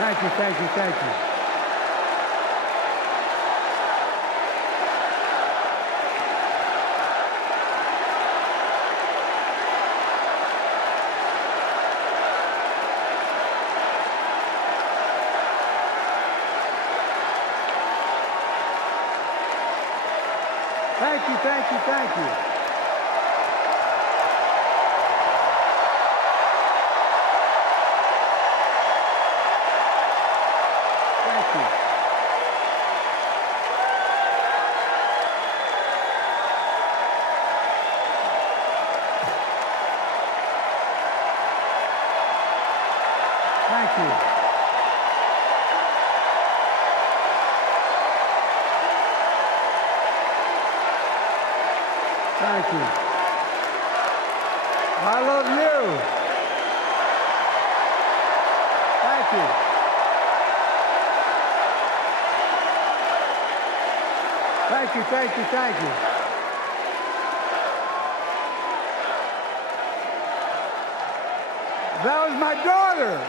Thank you, thank you, thank you. Thank you, thank you, thank you. Thank you. Thank you. Thank you. I love you. Thank you. Thank you, thank you, thank you. That was my daughter.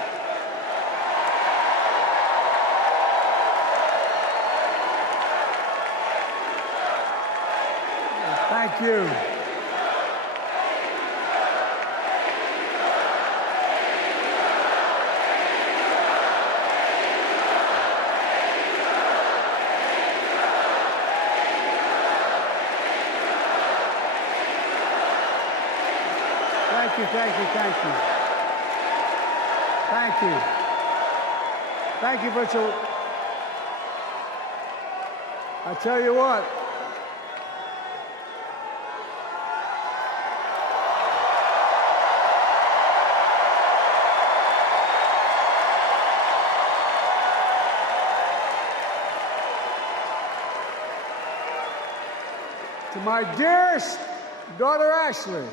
Thank you. Thank you, thank you, thank you. Thank you. Thank you, Butcher. I tell you what. To my dearest daughter, Ashley,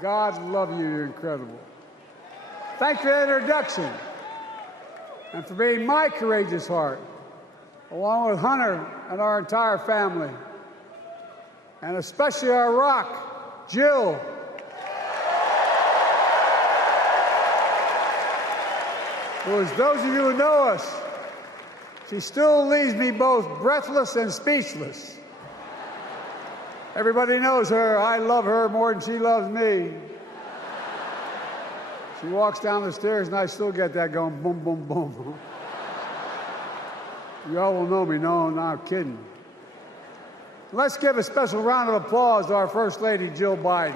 God love you, you're incredible. Thanks for the introduction and for being my courageous heart, along with Hunter and our entire family, and especially our rock, Jill. Who, as those of you who know us, she still leaves me both breathless and speechless. Everybody knows her. I love her more than she loves me. She walks down the stairs, and I still get that going, boom, boom, boom. You all will know me. No, no, I'm kidding. Let's give a special round of applause to our First Lady, Jill Biden.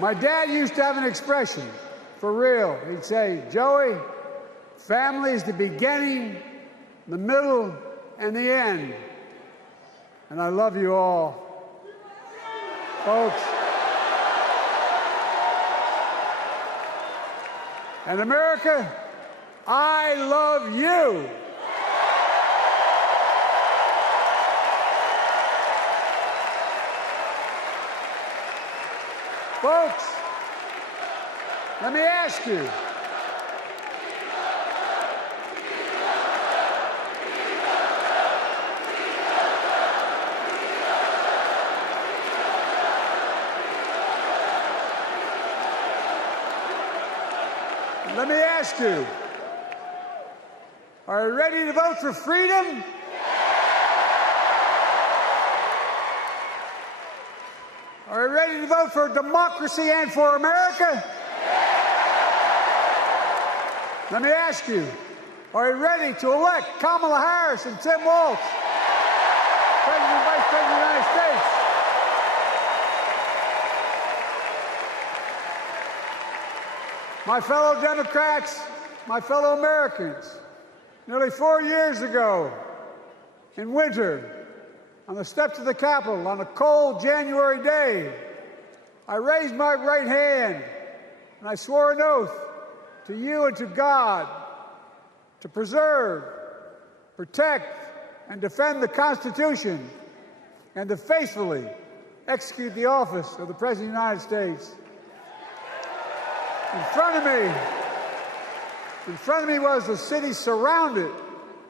My dad used to have an expression, for real. He'd say, Joey, family is the beginning, the middle, and the end. And I love you all. Folks. And America, I love you. Folks, let me ask you. Let me ask you. Are you ready to vote for freedom? Are you ready to vote for democracy and for America? Let me ask you, are you ready to elect Kamala Harris and Tim Walz, President and Vice President of the United States? My fellow Democrats, my fellow Americans, nearly 4 years ago, in winter, on the steps of the Capitol on a cold January day, I raised my right hand and I swore an oath to you and to God to preserve, protect, and defend the Constitution and to faithfully execute the office of the President of the United States. In front of me was the city surrounded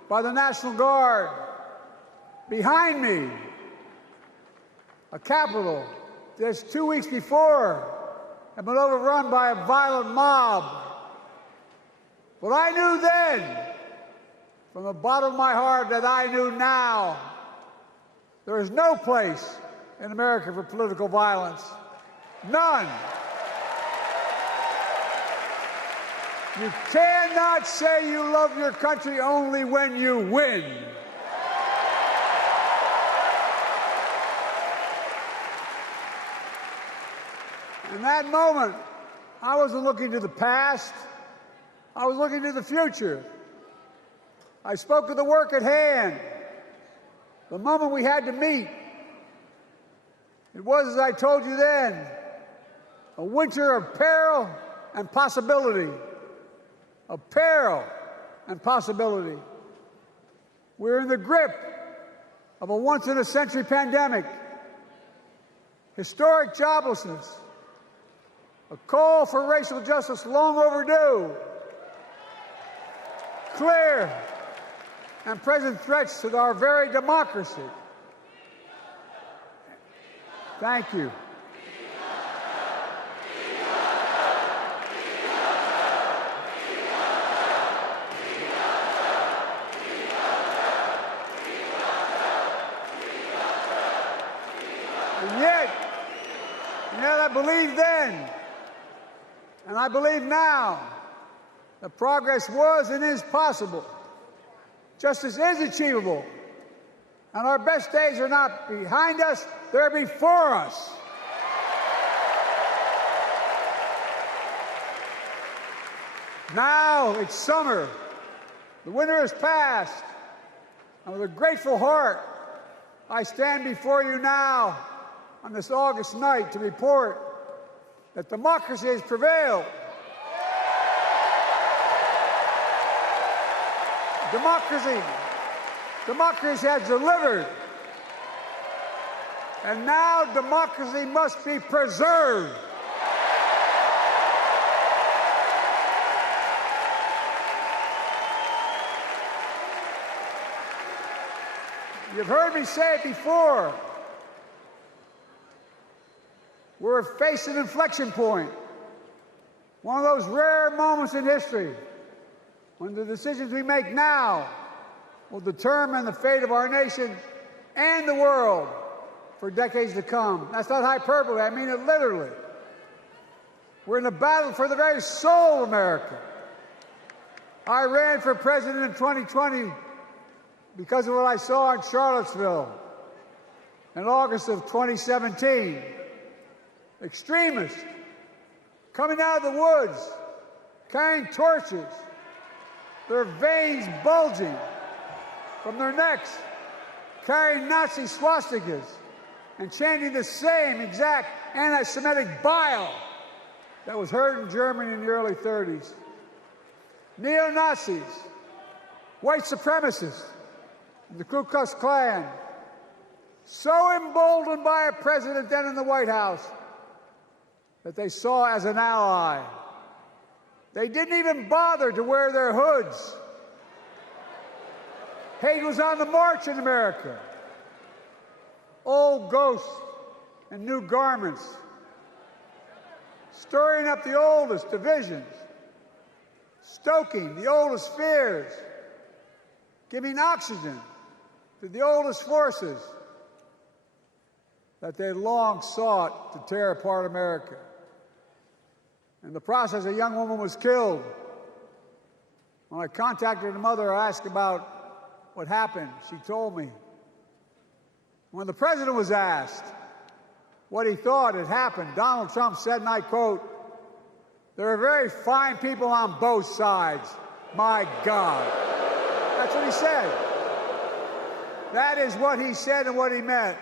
by the National Guard. Behind me, a Capitol just 2 weeks before had been overrun by a violent mob. But I knew then, from the bottom of my heart, that I knew now, there is no place in America for political violence. None. You cannot say you love your country only when you win. In that moment, I wasn't looking to the past. I was looking to the future. I spoke of the work at hand, the moment we had to meet. It was, as I told you then, a winter of peril and possibility. Of peril and possibility. We're in the grip of a once-in-a-century pandemic, historic joblessness, a call for racial justice long overdue, clear and present threats to our very democracy. Thank you. And yet I believed then, and I believe now, that progress was and is possible. Justice is achievable. And our best days are not behind us, they're before us. Now it's summer. The winter has passed. And with a grateful heart, I stand before you now on this August night to report that democracy has prevailed. Democracy has delivered. And now democracy must be preserved. You've heard me say it before. We're facing an inflection point. One of those rare moments in history when the decisions we make now will determine the fate of our nation and the world for decades to come. That's not hyperbole, I mean it literally. We're in a battle for the very soul of America. I ran for president in 2020 because of what I saw in Charlottesville in August of 2017. Extremists coming out of the woods, carrying torches, their veins bulging from their necks, carrying Nazi swastikas, and chanting the same exact anti-Semitic bile that was heard in Germany in the early 30s. Neo-Nazis, white supremacists, and the Ku Klux Klan, so emboldened by a president then in the White House that they saw as an ally. They didn't even bother to wear their hoods. Hate was on the march in America. Old ghosts and new garments, stirring up the oldest divisions, stoking the oldest fears, giving oxygen to the oldest forces that they long sought to tear apart America. In the process, a young woman was killed. When I contacted her mother, I asked about what happened. She told me. When the president was asked what he thought had happened, Donald Trump said, and I quote, "There are very fine people on both sides. My God." That's what he said. That is what he said and what he meant.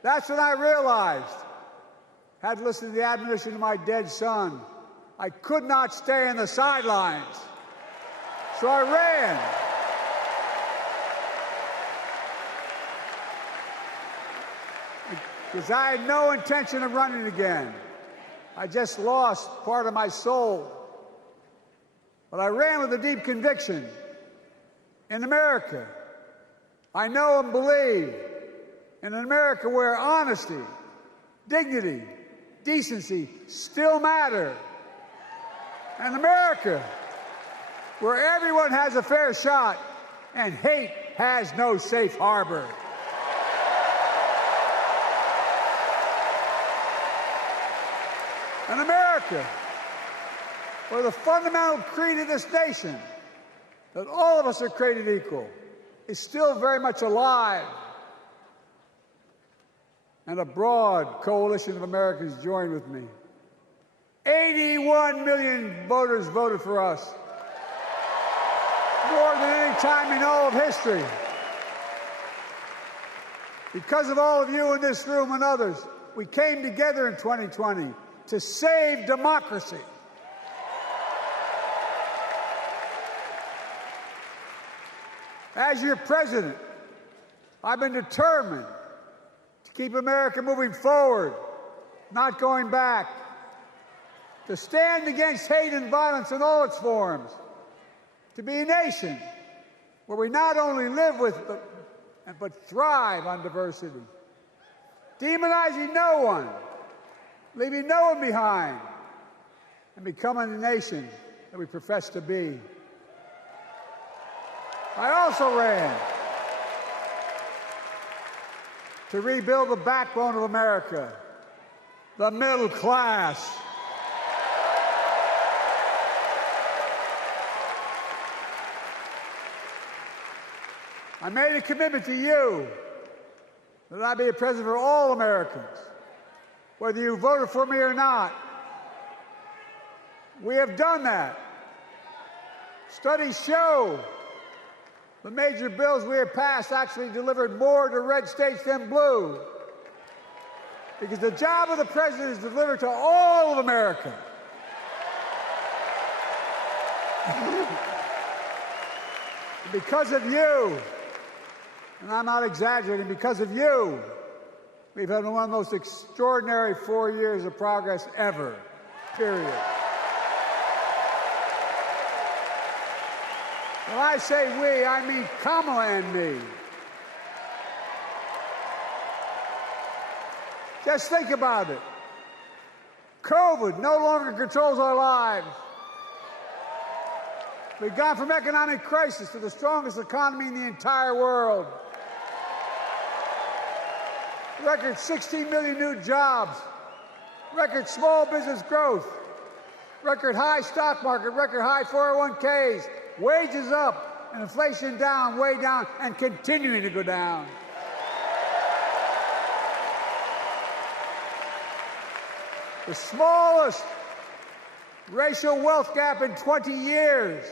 That's when I realized, had listened to the admonition of my dead son, I could not stay in the sidelines. So I ran. because I had no intention of running again. I just lost part of my soul. But I ran with a deep conviction in America. I know and believe in an America where honesty, dignity, decency still matter. An America where everyone has a fair shot and hate has no safe harbor. An America where the fundamental creed of this nation, that all of us are created equal, is still very much alive. And a broad coalition of Americans joined with me. 81 million voters voted for us, more than any time in all of history. Because of all of you in this room and others, we came together in 2020 to save democracy. As your president, I've been determined to keep America moving forward, not going back, to stand against hate and violence in all its forms, to be a nation where we not only live with but thrive on diversity, demonizing no one, leaving no one behind, and becoming the nation that we profess to be. I also ran to rebuild the backbone of America, the middle class. I made a commitment to you that I'd be a president for all Americans, whether you voted for me or not. We have done that. Studies show the major bills we have passed actually delivered more to red states than blue, because the job of the president is to deliver to all of America. Because of you, and I'm not exaggerating, because of you, we've had one of the most extraordinary 4 years of progress ever, period. When I say we, I mean Kamala and me. Just think about it. COVID no longer controls our lives. We've gone from economic crisis to the strongest economy in the entire world. Record 16 million new jobs. Record small business growth. Record high stock market. Record high 401ks. Wages up and inflation down, way down, and continuing to go down. The smallest racial wealth gap in 20 years.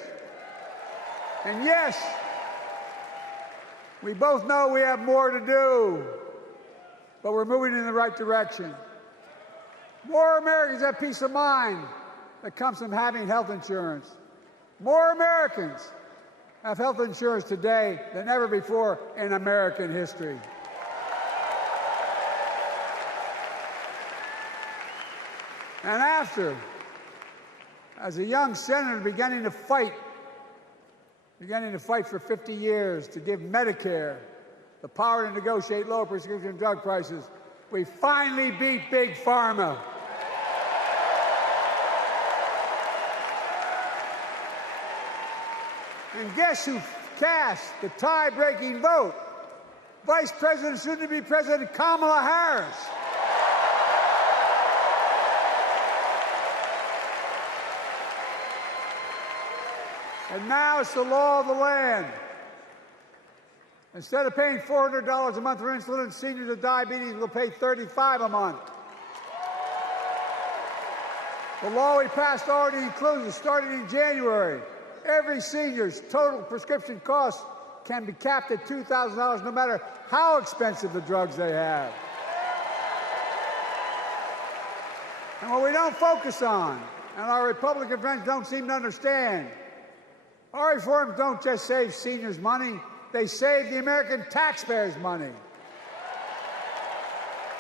And yes, we both know we have more to do, but we're moving in the right direction. More Americans have peace of mind that comes from having health insurance. More Americans have health insurance today than ever before in American history. And after, as a young senator beginning to fight for 50 years to give Medicare the power to negotiate low prescription drug prices, we finally beat Big Pharma. And guess who cast the tie-breaking vote? Vice President, soon-to-be President Kamala Harris. And now it's the law of the land. Instead of paying $400 a month for insulin, seniors with diabetes will pay $35 a month. The law we passed already includes, starting in January, every senior's total prescription costs can be capped at $2,000 no matter how expensive the drugs they have. And what we don't focus on, and our Republican friends don't seem to understand, our reforms don't just save seniors money, they save the American taxpayers money.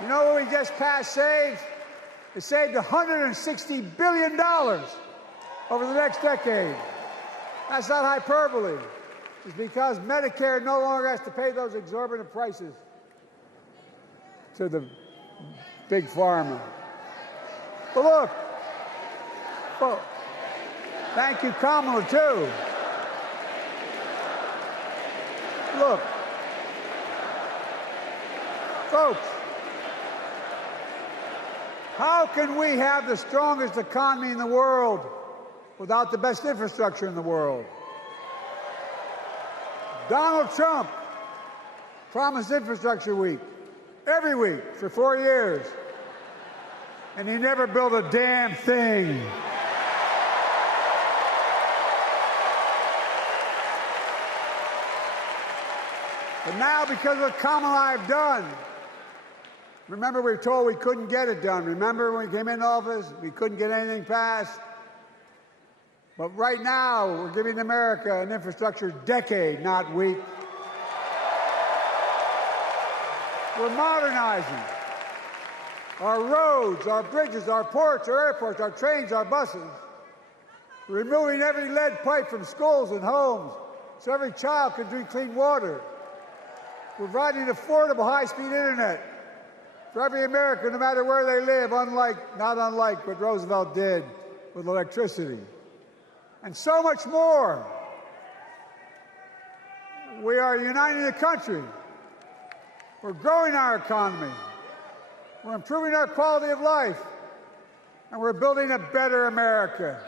You know what we just passed saved? It saved $160 billion over the next decade. That's not hyperbole. It's because Medicare no longer has to pay those exorbitant prices to the big pharma. But look, oh, thank you, Kamala, too. Look, folks, how can we have the strongest economy in the world without the best infrastructure in the world? Donald Trump promised Infrastructure Week every week for 4 years, and he never built a damn thing. But now, because of what Kamala and I have done, remember we were told we couldn't get it done. Remember when we came into office, we couldn't get anything passed? But right now, we're giving America an infrastructure decade, not week. We're modernizing our roads, our bridges, our ports, our airports, our trains, our buses. We're removing every lead pipe from schools and homes so every child can drink clean water. We're providing affordable high-speed internet for every American, no matter where they live, not unlike what Roosevelt did with electricity. And so much more. We are uniting the country. We're growing our economy. We're improving our quality of life. And we're building a better America.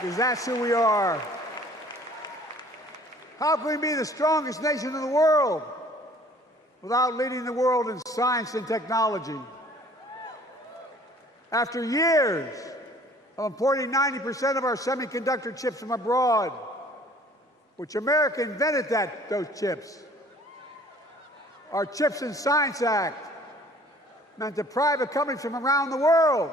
Because that's who we are. How can we be the strongest nation in the world without leading the world in science and technology? After years of importing 90% of our semiconductor chips from abroad, which America invented those chips, our Chips and Science Act meant that private companies from around the world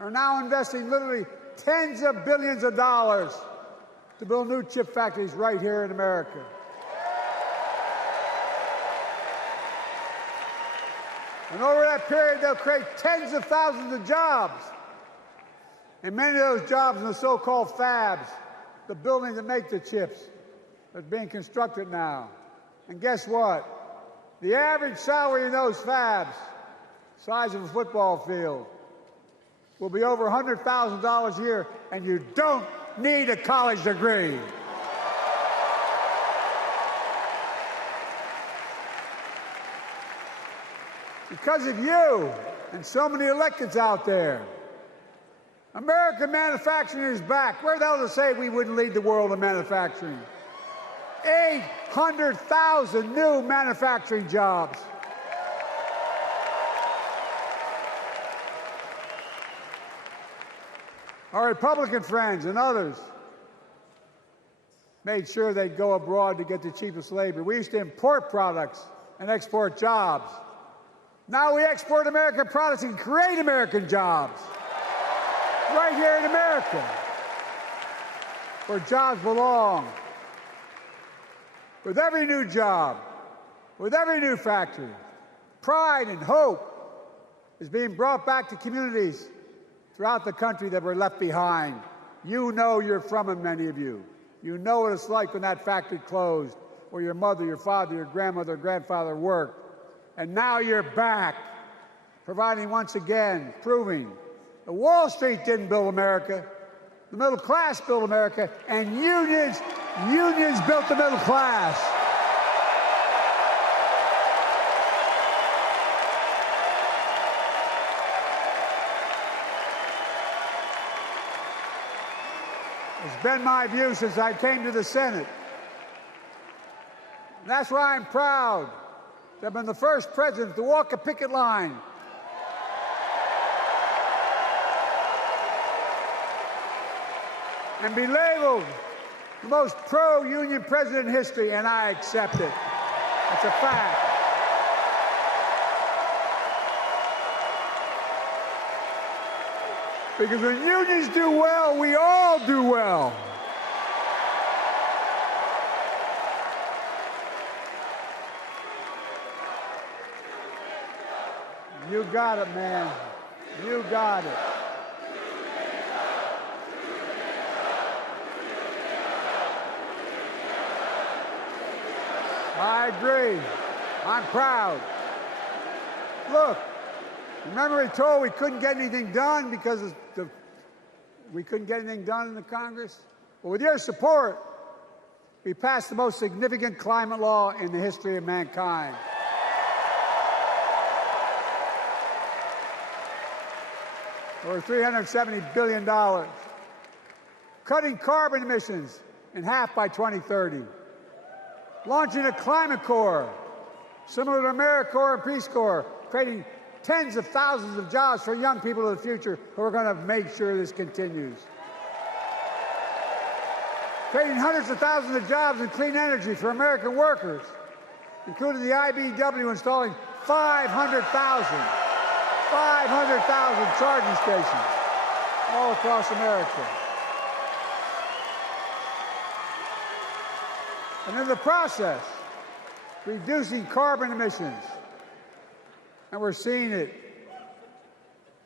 are now investing literally tens of billions of dollars to build new chip factories right here in America. And over that period, they'll create tens of thousands of jobs. And many of those jobs in the so-called fabs, the buildings that make the chips, that's being constructed now. And guess what? The average salary in those fabs, size of a football field, will be over $100,000 a year, and you don't need a college degree. Because of you and so many electeds out there, American manufacturing is back. Where the hell to say we wouldn't lead the world in manufacturing? 800,000 new manufacturing jobs. Our Republican friends and others made sure they'd go abroad to get the cheapest labor. We used to import products and export jobs. Now we export American products and create American jobs right here in America, where jobs belong. With every new job, with every new factory, pride and hope is being brought back to communities throughout the country that were left behind. You know you're from them, many of you. You know what it's like when that factory closed, where your mother, your father, your grandmother, grandfather worked. And now you're back, providing once again, proving that Wall Street didn't build America, the middle class built America, and unions built the middle class. It's been my view since I came to the Senate. And that's why I'm proud that I've been the first president to walk a picket line and be labeled the most pro-union president in history, and I accept it. It's a fact. Because when unions do well, we all do well. You got it, man. You got it. I agree. I'm proud. Look, remember we told we couldn't get anything done because we couldn't get anything done in the Congress? Well, with your support, we passed the most significant climate law in the history of mankind. Over $370 billion. Cutting carbon emissions in half by 2030. Launching a climate corps, similar to AmeriCorps and Peace Corps, creating tens of thousands of jobs for young people of the future who are going to make sure this continues. Creating hundreds of thousands of jobs in clean energy for American workers, including the IBEW installing 500,000 charging stations all across America. And in the process, reducing carbon emissions. And we're seeing it.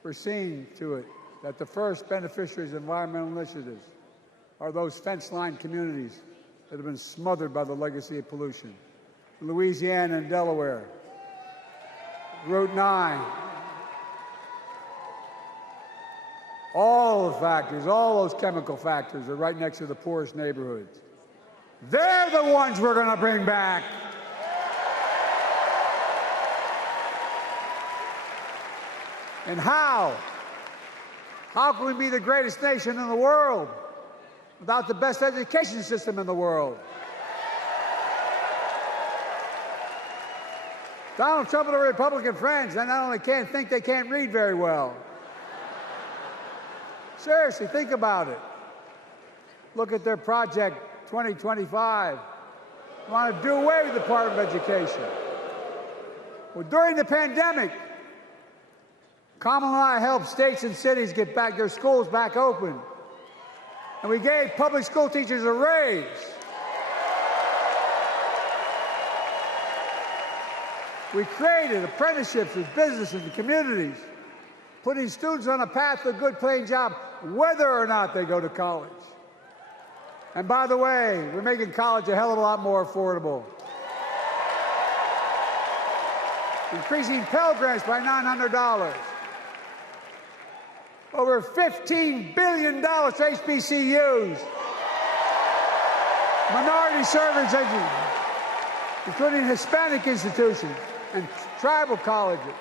We're seeing to it that the first beneficiaries of environmental initiatives are those fence-line communities that have been smothered by the legacy of pollution. Louisiana and Delaware, Route 9, all the factories, all those chemical factories are right next to the poorest neighborhoods. They're the ones we're going to bring back. And how? How can we be the greatest nation in the world without the best education system in the world? Donald Trump and the Republican friends, they not only can't think, they can't read very well. Seriously, think about it. Look at their Project 2025. They want to do away with the Department of Education. Well, during the pandemic, Kamala and I helped states and cities get back their schools back open. And we gave public school teachers a raise. We created apprenticeships with businesses and communities, putting students on a path to a good paying job, whether or not they go to college. And by the way, we're making college a hell of a lot more affordable. Increasing Pell Grants by $900. Over $15 billion to HBCUs. Minority service education, including Hispanic institutions and tribal colleges.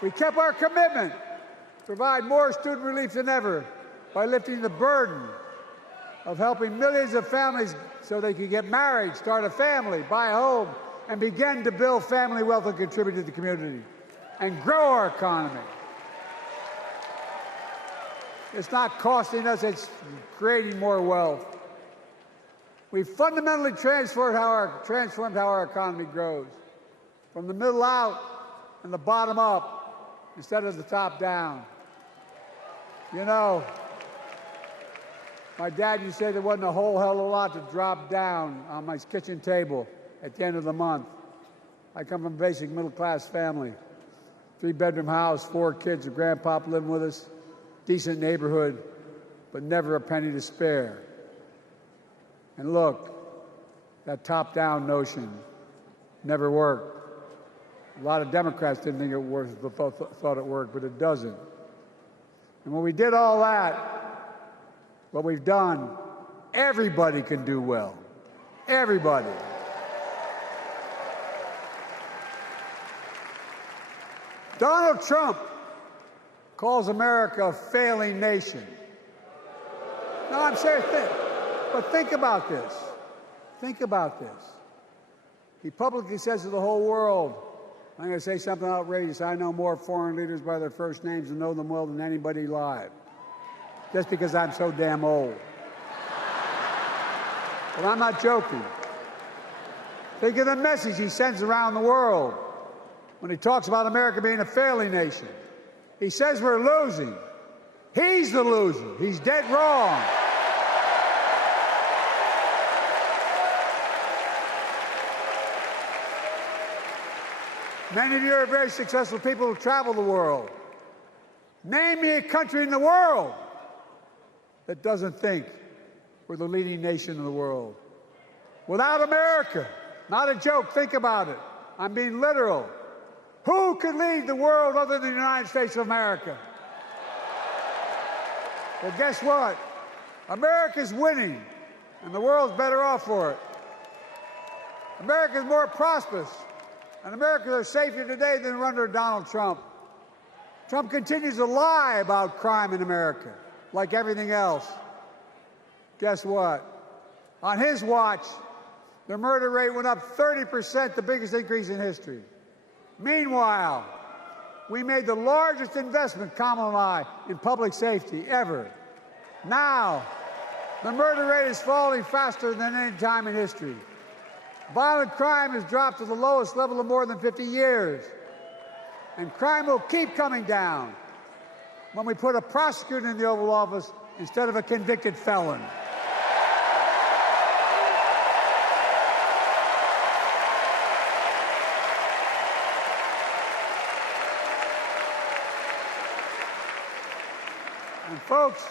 We kept our commitment to provide more student relief than ever by lifting the burden of helping millions of families so they could get married, start a family, buy a home, and begin to build family wealth and contribute to the community and grow our economy. It's not costing us, it's creating more wealth. We've fundamentally transformed how our economy grows, from the middle out and the bottom up instead of the top down. You know, my dad used to say there wasn't a whole hell of a lot to drop down on my kitchen table at the end of the month. I come from a basic middle-class family, 3-bedroom house, 4 kids, a grandpa living with us, decent neighborhood, but never a penny to spare. And look, that top-down notion never worked. A lot of Democrats didn't think it worked, thought it worked, but it doesn't. And when we did all that, what we've done, everybody can do well. Everybody. Donald Trump calls America a failing nation. No, I'm serious. But think about this. Think about this. He publicly says to the whole world, I'm going to say something outrageous. I know more foreign leaders by their first names and know them well than anybody alive. Just because I'm so damn old. But I'm not joking. Think of the message he sends around the world when he talks about America being a failing nation. He says we're losing. He's the loser. He's dead wrong. Many of you are very successful people who travel the world. Name me a country in the world that doesn't think we're the leading nation in the world. Without America, not a joke, think about it. I'm being literal. Who could lead the world other than the United States of America? Well, guess what? America's winning, and the world's better off for it. America's more prosperous, and Americans are safer today than under Donald Trump. Trump continues to lie about crime in America, like everything else. Guess what? On his watch, the murder rate went up 30%, the biggest increase in history. Meanwhile, we made the largest investment, Kamala and I, in public safety ever. Now, the murder rate is falling faster than any time in history. Violent crime has dropped to the lowest level in more than 50 years. And crime will keep coming down when we put a prosecutor in the Oval Office instead of a convicted felon. And folks,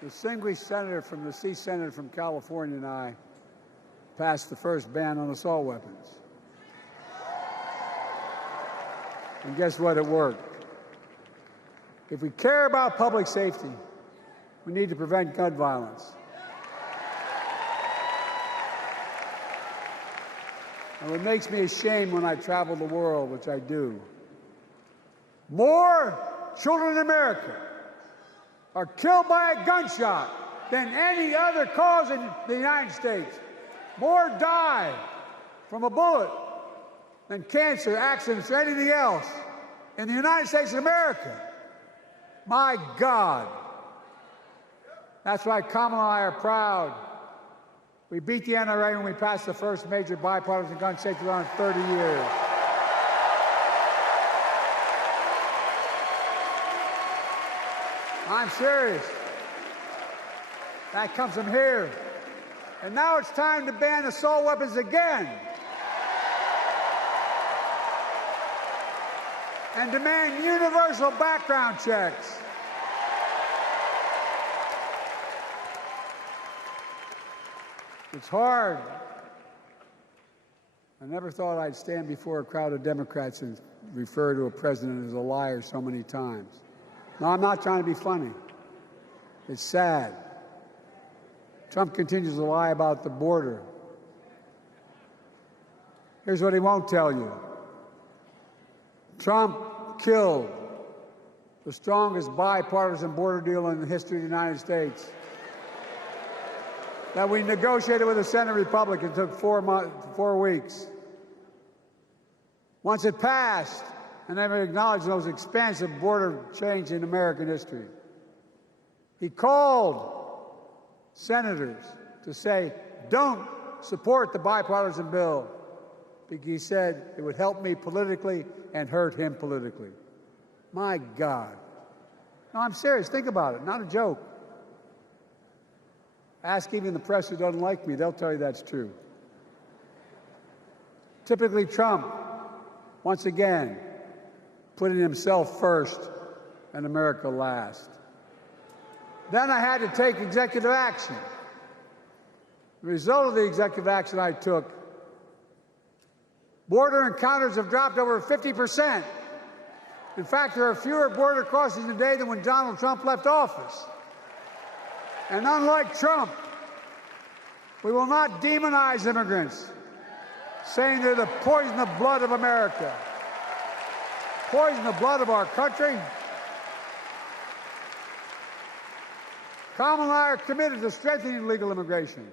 the distinguished senator from the C Senate from California and I passed the first ban on assault weapons. And guess what? It worked. If we care about public safety, we need to prevent gun violence. And what makes me ashamed when I travel the world, which I do, more children in America are killed by a gunshot than any other cause in the United States. More die from a bullet than cancer, accidents, or anything else in the United States of America. My God. That's why Kamala and I are proud. We beat the NRA when we passed the first major bipartisan gun safety law in 30 years. I'm serious. That comes from here. And now it's time to ban assault weapons again. And demand universal background checks. It's hard. I never thought I'd stand before a crowd of Democrats and refer to a president as a liar so many times. No, I'm not trying to be funny. It's sad. Trump continues to lie about the border. Here's what he won't tell you. Trump killed the strongest bipartisan border deal in the history of the United States that we negotiated with the Senate Republicans. It took 4 weeks. Once it passed, and never acknowledged the most expansive border change in American history. He called senators to say, don't support the bipartisan bill, because he said it would help me politically and hurt him politically. My God. No, I'm serious. Think about it. Not a joke. Ask even the press who doesn't like me. They'll tell you that's true. Typically Trump, once again, putting himself first and America last. Then I had to take executive action. The result of the executive action I took, border encounters have dropped over 50%. In fact, there are fewer border crossings today than when Donald Trump left office. And unlike Trump, we will not demonize immigrants, saying they're the poison of blood of America. Poison the blood of our country. Kamala and I are committed to strengthening legal immigration,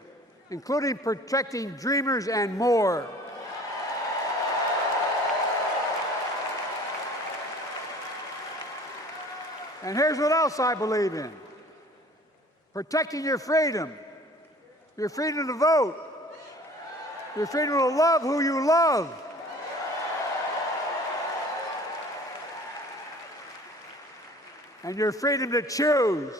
including protecting dreamers and more. And here's what else I believe in. Protecting your freedom to vote, your freedom to love who you love. And your freedom to choose.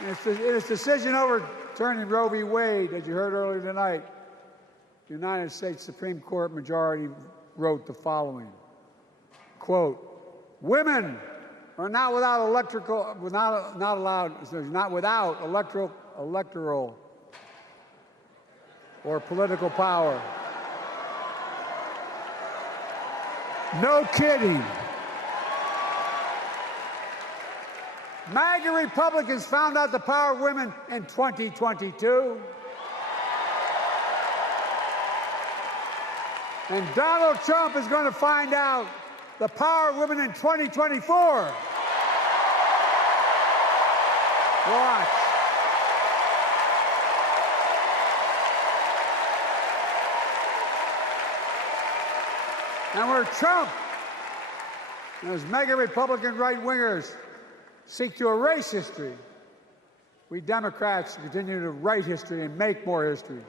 In its decision overturning Roe v. Wade, as you heard earlier tonight, the United States Supreme Court majority wrote the following, quote, "Women are not without electoral or political power." No kidding. MAGA Republicans found out the power of women in 2022. And Donald Trump is going to find out the power of women in 2024. Watch. And where Trump and his MAGA Republican right-wingers seek to erase history, we Democrats continue to write history and make more history.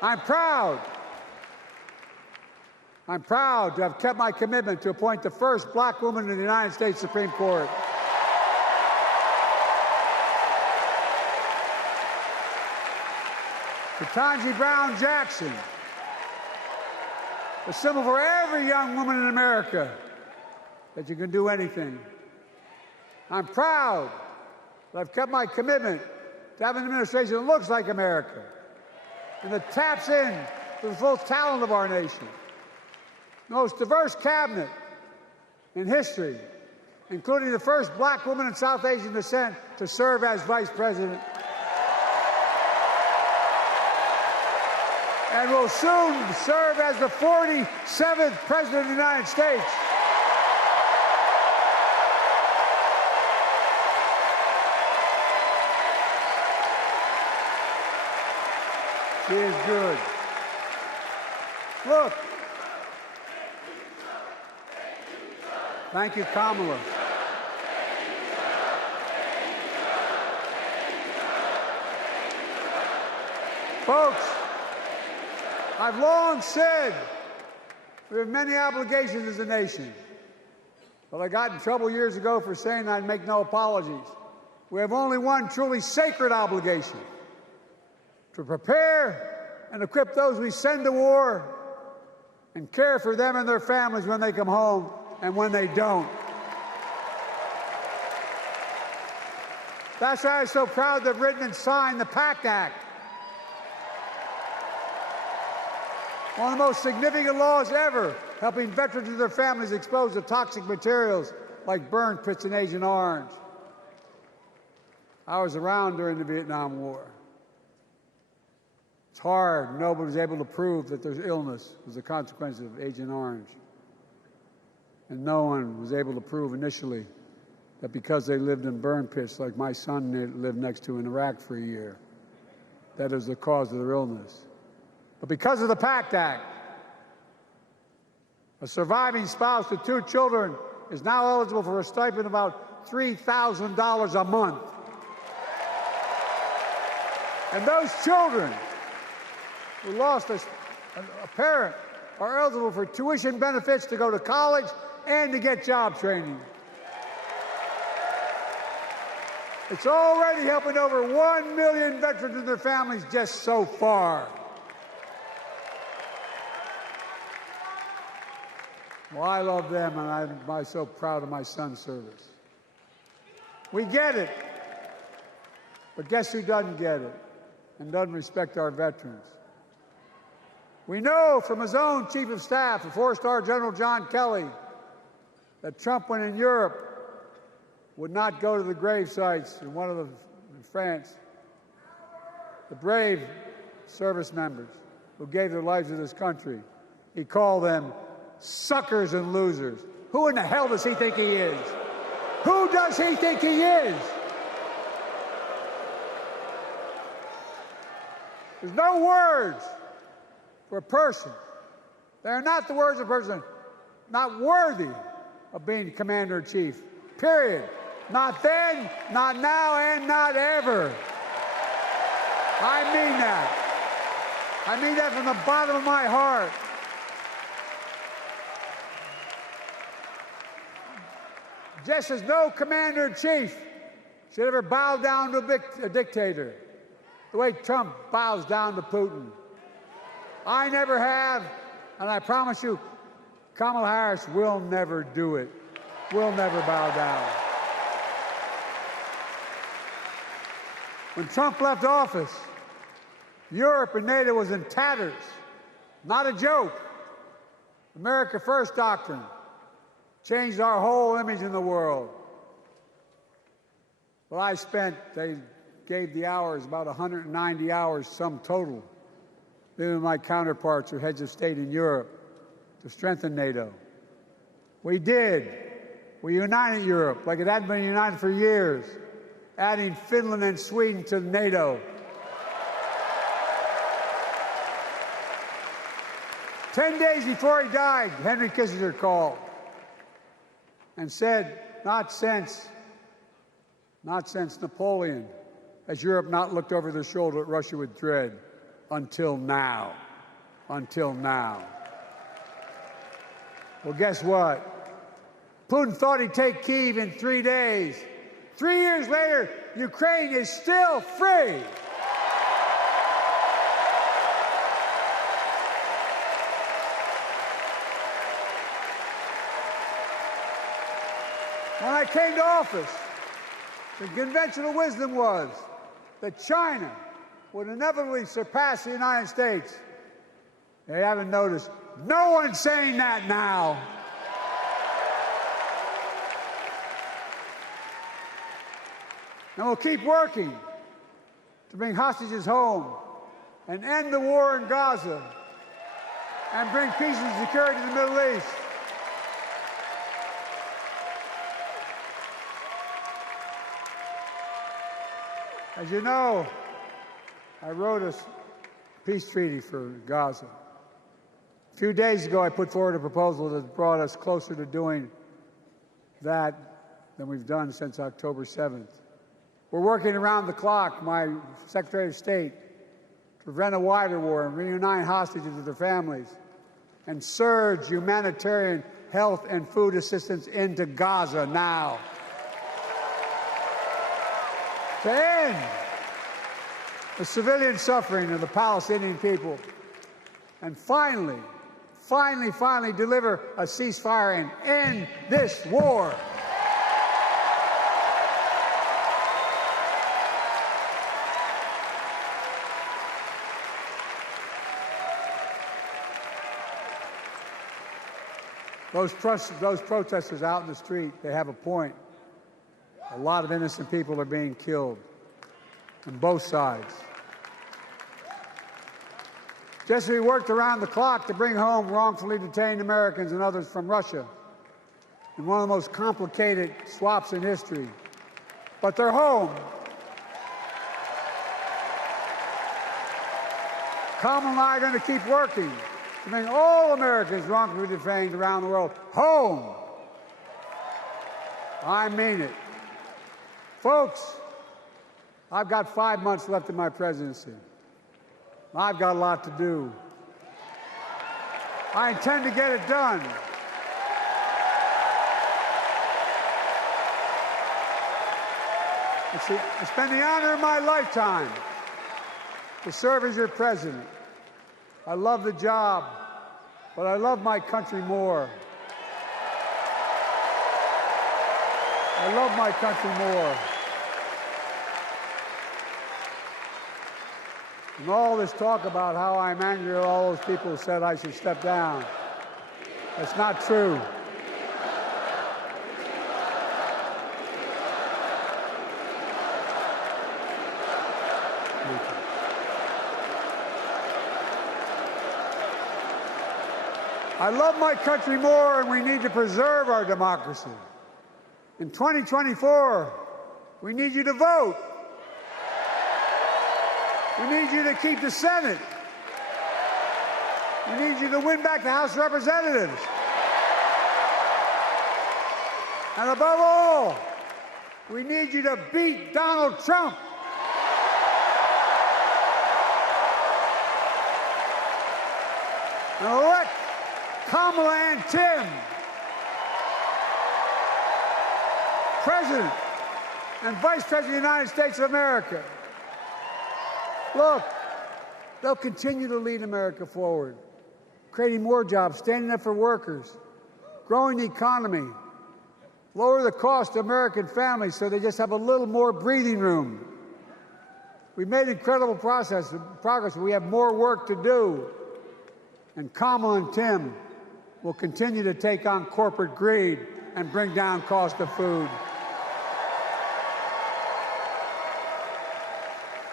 I'm proud to have kept my commitment to appoint the first black woman to the United States Supreme Court. Ketanji Brown Jackson, a symbol for every young woman in America that you can do anything. I'm proud that I've kept my commitment to have an administration that looks like America and that taps in to the full talent of our nation. The most diverse cabinet in history, including the first black woman in South Asian descent to serve as vice president. And will soon serve as the 47th president of the United States. She is good. Look. Thank you, Kamala. Folks, I've long said we have many obligations as a nation, but I got in trouble years ago for saying I'd make no apologies. We have only one truly sacred obligation: to prepare and equip those we send to war and care for them and their families when they come home and when they don't. That's why I'm so proud to have written and signed the PACT Act, one of the most significant laws ever, helping veterans and their families exposed to toxic materials like burn pits in Agent Orange. I was around during the Vietnam War. It's hard. Nobody was able to prove that there's illness was a consequence of Agent Orange. And no one was able to prove initially that because they lived in burn pits like my son lived next to in Iraq for a year, that is the cause of their illness. But because of the PACT Act, a surviving spouse with 2 children is now eligible for a stipend of about $3,000 a month. And those children who lost a parent are eligible for tuition benefits to go to college and to get job training. It's already helping over 1 million veterans and their families just so far. Well, I love them, and I'm so proud of my son's service. We get it, but guess who doesn't get it and doesn't respect our veterans? We know from his own chief of staff, the 4-star General John Kelly, that Trump, when in Europe, would not go to the grave sites in France, the brave service members who gave their lives to this country. He called them suckers and losers. Who in the hell does he think he is? Who does he think he is? There's no words for a person. They are not the words of a person not worthy of being commander-in-chief, period. Not then, not now, and not ever. I mean that. I mean that from the bottom of my heart. Just as no commander-in-chief should ever bow down to a dictator the way Trump bows down to Putin. I never have, and I promise you, Kamala Harris will never do it. Will never bow down. When Trump left office, Europe and NATO was in tatters. Not a joke. America First doctrine changed our whole image in the world. Well, they gave the hours, about 190 hours sum total, leaving my counterparts or heads of state in Europe to strengthen NATO. We did. We united Europe like it hadn't been united for years, adding Finland and Sweden to NATO. 10 days before he died, Henry Kissinger called and said, not since Napoleon has Europe not looked over their shoulder at Russia with dread until now. Until now. Well, guess what? Putin thought he'd take Kyiv in 3 days. 3 years later, Ukraine is still free. When I came to office, the conventional wisdom was that China would inevitably surpass the United States. They haven't noticed. No one's saying that now. And we'll keep working to bring hostages home and end the war in Gaza and bring peace and security to the Middle East. As you know, I wrote a peace treaty for Gaza. A few days ago, I put forward a proposal that brought us closer to doing that than we've done since October 7th. We're working around the clock, my Secretary of State, to prevent a wider war and reunite hostages with their families and surge humanitarian health and food assistance into Gaza now. To end the civilian suffering of the Palestinian people, and finally deliver a ceasefire and end this war. Those protesters out in the street, they have a point. A lot of innocent people are being killed on both sides. Just as we worked around the clock to bring home wrongfully detained Americans and others from Russia in one of the most complicated swaps in history, but they're home. Kamala and I are going to keep working to bring all Americans wrongfully detained around the world home. I mean it. Folks, I've got 5 months left in my presidency. I've got a lot to do. I intend to get it done. It's been the honor of my lifetime to serve as your president. I love the job, but I love my country more. I love my country more. And all this talk about how I'm angry at all those people who said I should step down, that's not true. I love my country more, and we need to preserve our democracy. In 2024, we need you to vote. We need you to keep the Senate. We need you to win back the House of Representatives. And above all, we need you to beat Donald Trump. And elect Kamala and Tim president and Vice President of the United States of America. Look, they'll continue to lead America forward, creating more jobs, standing up for workers, growing the economy, lower the cost to American families so they just have a little more breathing room. We've made incredible progress, but we have more work to do. And Kamala and Tim will continue to take on corporate greed and bring down cost of food.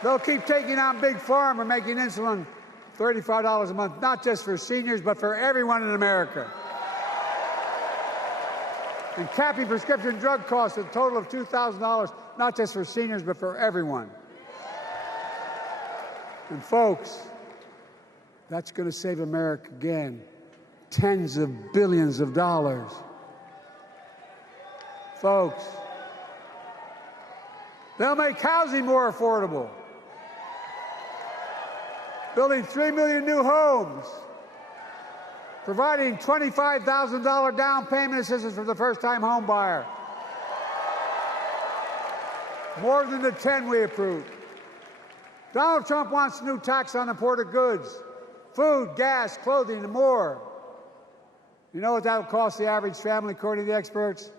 They'll keep taking on Big Pharma and making insulin $35 a month, not just for seniors, but for everyone in America. And capping prescription drug costs at a total of $2,000, not just for seniors, but for everyone. And folks, that's going to save America again tens of billions of dollars. Folks, they'll make housing more affordable, building 3 million new homes, providing $25,000 down payment assistance for the first-time home buyer, more than the 10 we approved. Donald Trump wants a new tax on imported goods, food, gas, clothing, and more. You know what that will cost the average family, according to the experts?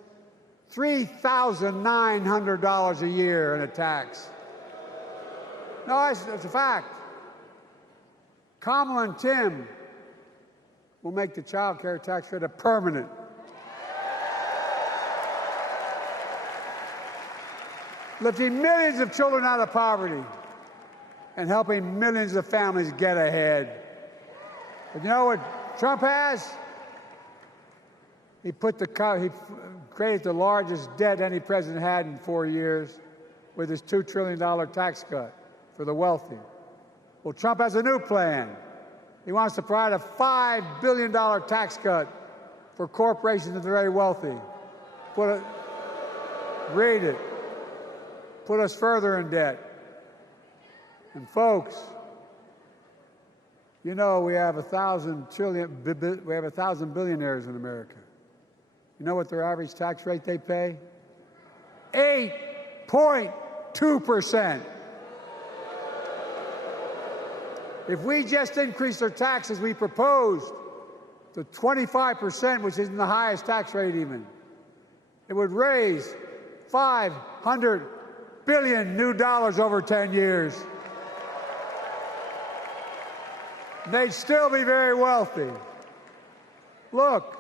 $3,900 a year in a tax. No, it's a fact. Kamala and Tim will make the child care tax credit permanent. Lifting millions of children out of poverty and helping millions of families get ahead. But you know what Trump has? He created the largest debt any president had in 4 years with his $2 trillion tax cut for the wealthy. Well, Trump has a new plan. He wants to provide a $5 billion tax cut for corporations and the very wealthy. Read it. Put us further in debt. And folks, you know we have 1,000 billionaires in America. You know what their average tax rate they pay? 8.2%. If we just increase their taxes we proposed to 25%, which isn't the highest tax rate even, it would raise $500 billion new dollars over 10 years. They'd still be very wealthy. Look,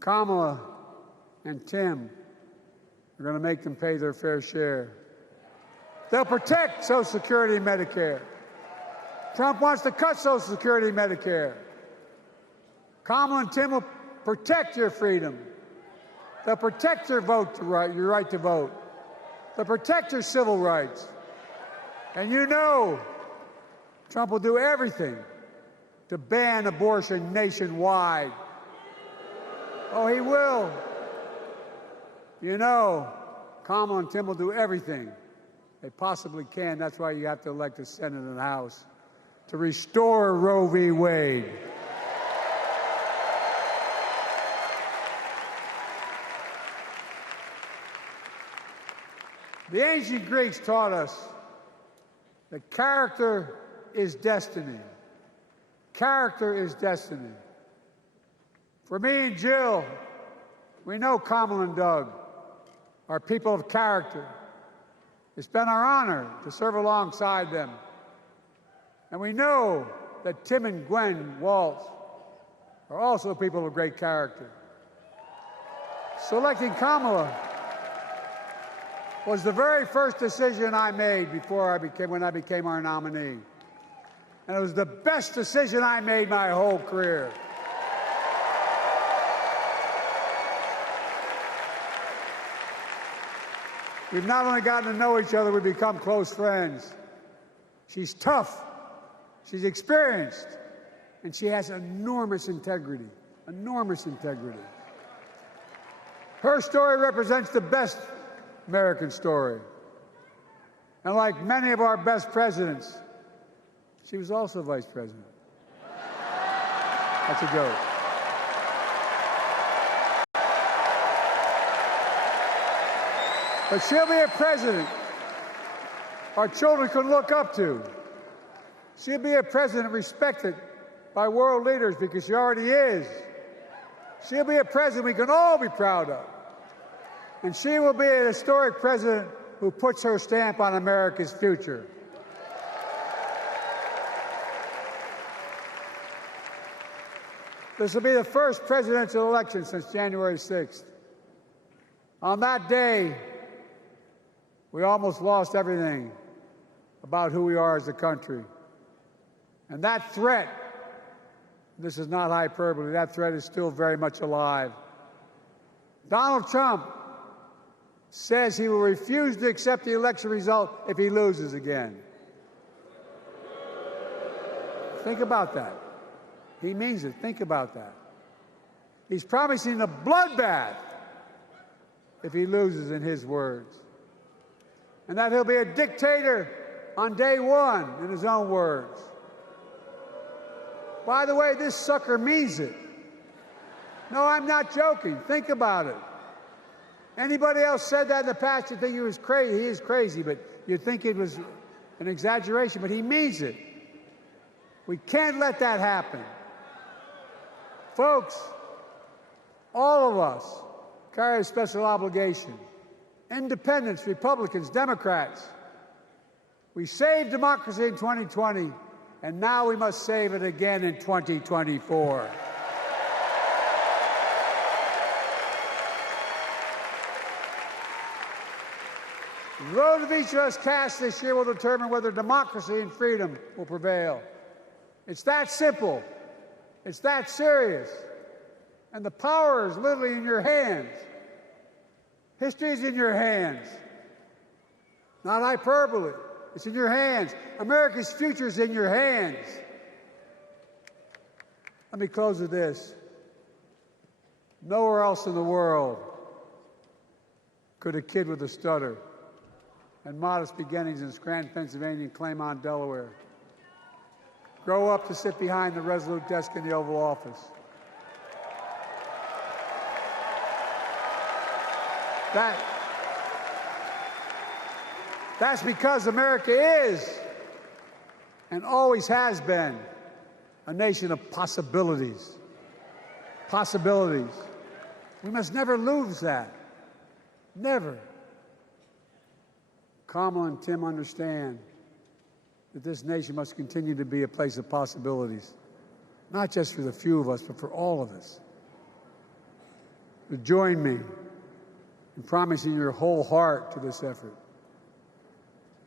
Kamala and Tim are going to make them pay their fair share. They'll protect Social Security and Medicare. Trump wants to cut Social Security and Medicare. Kamala and Tim will protect your freedom. They'll protect your your right to vote. They'll protect your civil rights. And you know Trump will do everything to ban abortion nationwide. Oh, he will. You know, Kamala and Tim will do everything they possibly can. That's why you have to elect a Senate and a House to restore Roe v. Wade. The ancient Greeks taught us that character is destiny. Character is destiny. For me and Jill, we know Kamala and Doug are people of character. It's been our honor to serve alongside them. And we know that Tim and Gwen Waltz are also people of great character. Selecting Kamala was the very first decision I made when I became our nominee. And it was the best decision I made my whole career. We've not only gotten to know each other, we've become close friends. She's tough, she's experienced, and she has enormous integrity, enormous integrity. Her story represents the best American story. And like many of our best presidents, she was also vice president. That's a joke. But she'll be a president our children can look up to. She'll be a president respected by world leaders because she already is. She'll be a president we can all be proud of. And she will be an historic president who puts her stamp on America's future. This will be the first presidential election since January 6th. On that day, we almost lost everything about who we are as a country. And that threat, this is not hyperbole, that threat is still very much alive. Donald Trump says he will refuse to accept the election result if he loses again. Think about that. He means it. Think about that. He's promising a bloodbath if he loses, in his words. And that he'll be a dictator on day one, in his own words. By the way, this sucker means it. No, I'm not joking. Think about it. Anybody else said that in the past, you'd think he was crazy. He is crazy, but you'd think it was an exaggeration, but he means it. We can't let that happen. Folks, all of us carry a special obligation. Independents, Republicans, Democrats. We saved democracy in 2020, and now we must save it again in 2024. The vote of each of us cast this year will determine whether democracy and freedom will prevail. It's that simple. It's that serious. And the power is literally in your hands. History is in your hands. Not hyperbole. It's in your hands. America's future is in your hands. Let me close with this. Nowhere else in the world could a kid with a stutter and modest beginnings in Scranton, Pennsylvania, and Claymont, Delaware, grow up to sit behind the resolute desk in the Oval Office. That's because America is and always has been a nation of possibilities. Possibilities. We must never lose that. Never. Kamala and Tim understand that this nation must continue to be a place of possibilities, not just for the few of us, but for all of us. So join me in promising your whole heart to this effort,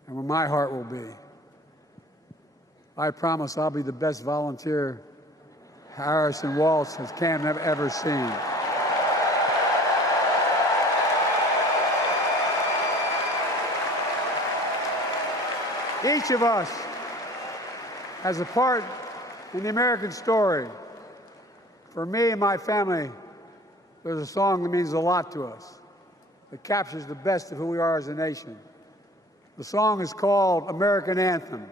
and where my heart will be. I promise I'll be the best volunteer Harrison Walsh has ever seen. Each of us has a part in the American story. For me and my family, there's a song that means a lot to us. It captures the best of who we are as a nation. The song is called American Anthem.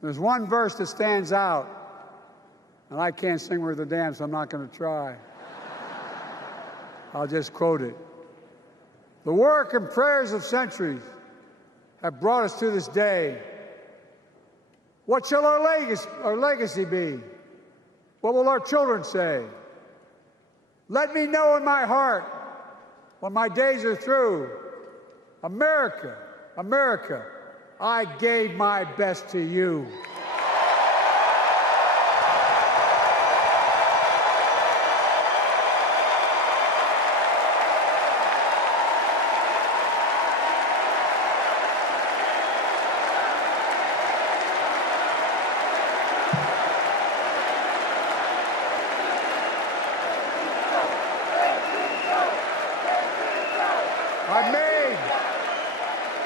There's one verse that stands out, and I can't sing worth a damn, so I'm not going to try. I'll just quote it. The work and prayers of centuries have brought us to this day. What shall our legacy be? What will our children say? Let me know in my heart when my days are through. America, America, I gave my best to you.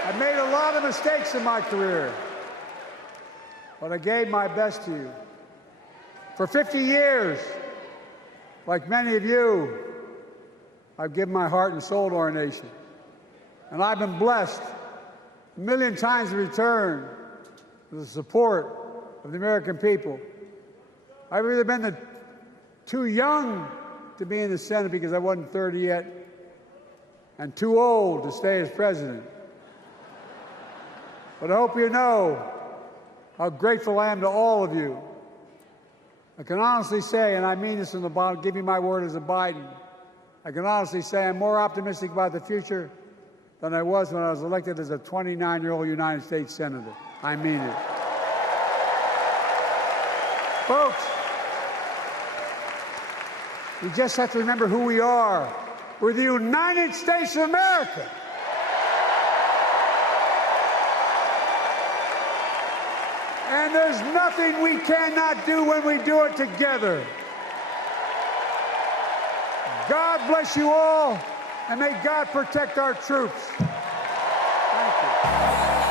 I've made a lot of mistakes in my career, but I gave my best to you. For 50 years, like many of you, I've given my heart and soul to our nation. And I've been blessed a million times in return with the support of the American people. I've either been too young to be in the Senate because I wasn't 30 yet, and too old to stay as president. But I hope you know how grateful I am to all of you. I can honestly say, and I mean this from the bottom, give you my word as a Biden, I can honestly say I'm more optimistic about the future than I was when I was elected as a 29-year-old United States Senator. I mean it. Folks, we just have to remember who we are. We're the United States of America. And there's nothing we cannot do when we do it together. God bless you all, and may God protect our troops. Thank you.